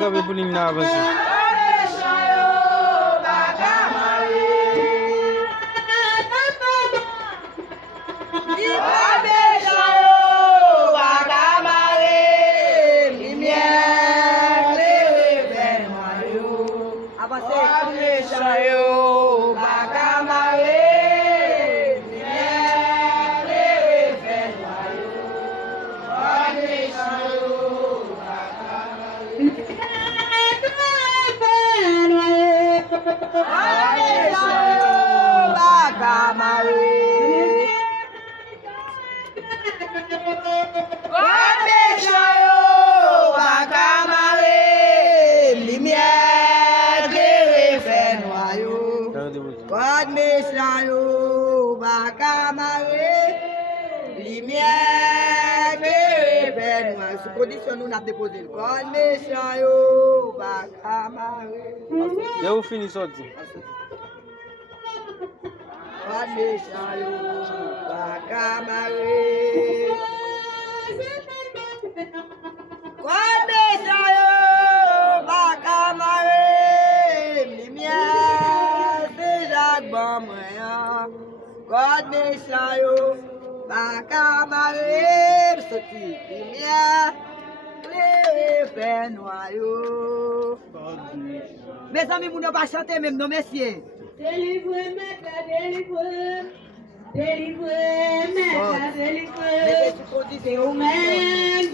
Kabe pou li mna avansi. Tradisyon nous n'a déposé. Kon méchant yo, baka maré. Ya ou fini sorti. Kon méchant yo, baka maré. Kon méchant yo, baka maré. Lumière, c'est Jacques bon moyen. Kon méchant yo, baka maré. Sorti, lumière. Mes amis, vous ne pas chanter même, non, messieurs. Délivrez, mete, délivrez. Délivrez, mete, délivrez. C'est vous-même.